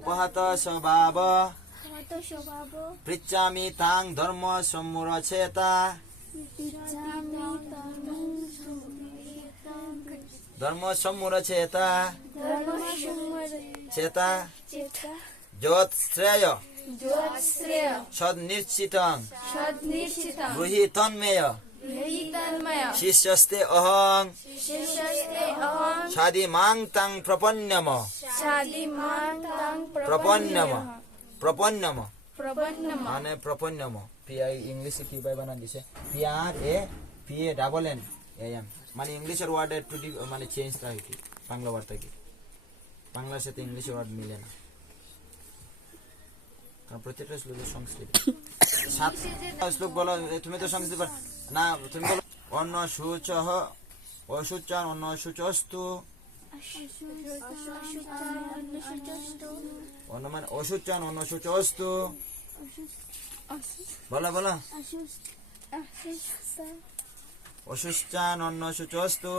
উপহত স্বভাব পৃচ্ছামি তাং ধর্ম সম্মুরচেতা ধর্ম সম্মুরচেতা চেতা যৎ শ্রেয় সদনিশ্চিতং ব্রূহি তন্মেয় শিষ্যস্তে অহং সাদি মাং তাং প্রপন্নম প্রপন্নম মানে প্রপন্নম পিআই ইংলিশে কিভাবে বানান দিছে P R E double N M মানে ইংলিশের ওয়ার্ড একটু মানে চেঞ্জ থাকে কি বাংলা ওয়ার্ড থাকে বাংলার সাথে ইংলিশের ওয়ার্ড মিলে না কারণ প্রত্যেকটা শ্লোকের সংস্কৃত সাত শ্লোক বলো তুমি তো সংস্কৃত পারো না তুমি বলো অন্য শুচহ অশুচান অন্য শুচস্তু অন্য মানে অশুচান অন্য শুচস্তু বলো বলো অশুচান অন্য শুচস্তু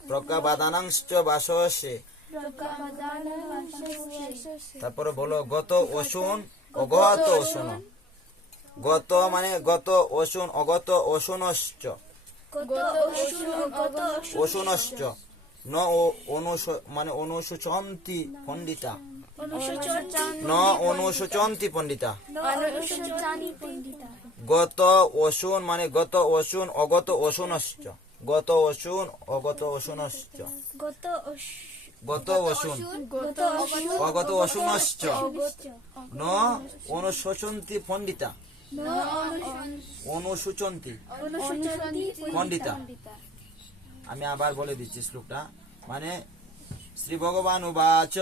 প্রজ্ঞাবাদানাংশ্চ বাসসে তারপরে বলো গত অশুন অগত অশুন গত মানে গত অশুন অগত অশুনশ্চ অশুনশ্চ ন মানে অনুসূচন্তি পণ্ডিতা ন অনুসূচন্তি পণ্ডিতা গত অশুন মানে গত অশুন অগত অশুনশ্চ গত অশুন অগত অশুনশ্চ গত অশুন অগত অশুনশ্চ ন অনুশোচন্তি পণ্ডিতা অনুসূচন্তি পণ্ডিতা আমি আবার বলে দিচ্ছি শ্লোকটা মানে শ্রী ভগবান উবাচ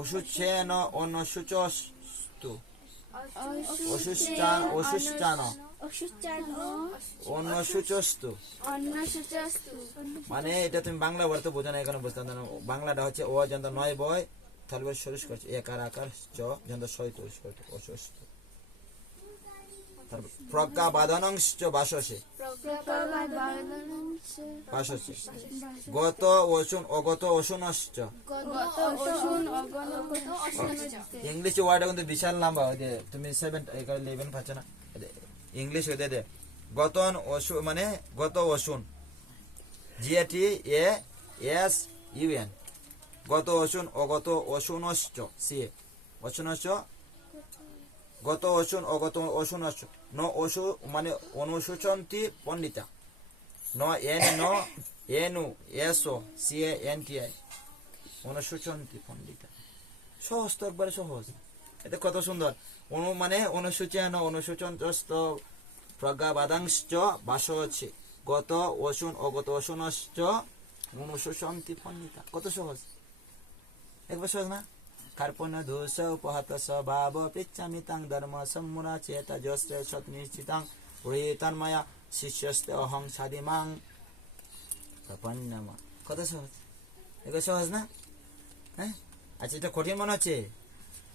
অশুচ্ছেন অনুসূচস্তু অশুশ্চান অনুসূচস্তু মানে এটা তুমি বাংলা বলতে বোঝো না এখানে বুঝতে না বাংলাটা হচ্ছে ও যন্ত্র নয় বয় তাহলে সরুষ করছে একার আকার চ যন্ত্র সহিত অসুস্থ প্রজ্ঞাবাদানাংশ্চ বাসসে গত অশুন অগত অশুনশ্চ ইংলিশ ওয়ার্ড কিন্তু বিশাল লম্বা যে তুমি 7-11 পাচ্ছ না ইংলিশ হয়ে দে গতন অশু মানে গত অশুন GATASUN গত অশুন অগত অশুনশ্চ সিএ অশুনশ্চ গত অশুন অগত অশুনশ্চ ন অশু মানে অনুসূচন্তি পণ্ডিতা ন এনু এসও CANTI অনুসূচন্তি পণ্ডিতা সহজ তো একবারে সহজ এটা কত সুন্দর অনু মানে অনুসূচন অনুসূচন্তস্ত প্রজ্ঞাবাদাংশ্চ বাসসে গত অশুন অগত অশুনশ্চ অনুসূচন্তি পণ্ডিতা কত সহজ একবার সহজ না কার্পণ্য দোষ উপহত স্বভাব পৃচ্ছামি তাং ধর্ম সম্মুরচেত যস্তে সৎনিশ্চিতাং ব্রূহিতন্ময়া শিষ্যস্তে অহং সাদিমাং প্রপন্নম কত সহজ একবার সহজ না হ্যাঁ আচ্ছা এটা কঠিন মনে হচ্ছে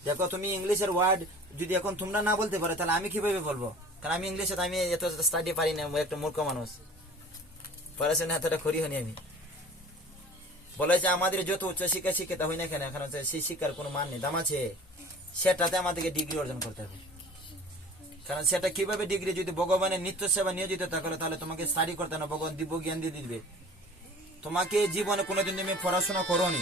দেখো তুমি ইংলিশের ওয়ার্ড যদি এখন তোমরা না বলতে পারো তাহলে আমি কিভাবে বলবো কারণ আমি ইংলিশে আমি এত স্টাডি পারি না একটা মূর্খ মানুষ পড়াশোনা এতটা করি হয়নি আমি বলে যে আমাদের যত উচ্চ শিক্ষা শিক্ষিত হয় না কেন এখন সেই শিক্ষার কোনো মান নেই দাম আছে সেটাতে আমাদেরকে ডিগ্রি অর্জন করতে হবে কারণ সেটা কিভাবে ডিগ্রি যদি ভগবানের নিত্য সেবা নিয়োজিত থাকলে তাহলে তোমাকে স্টাডি করতে না ভগবান দিব্য জ্ঞান দিয়ে দিবে তোমাকে জীবনে কোনোদিন তুমি পড়াশোনা করোনি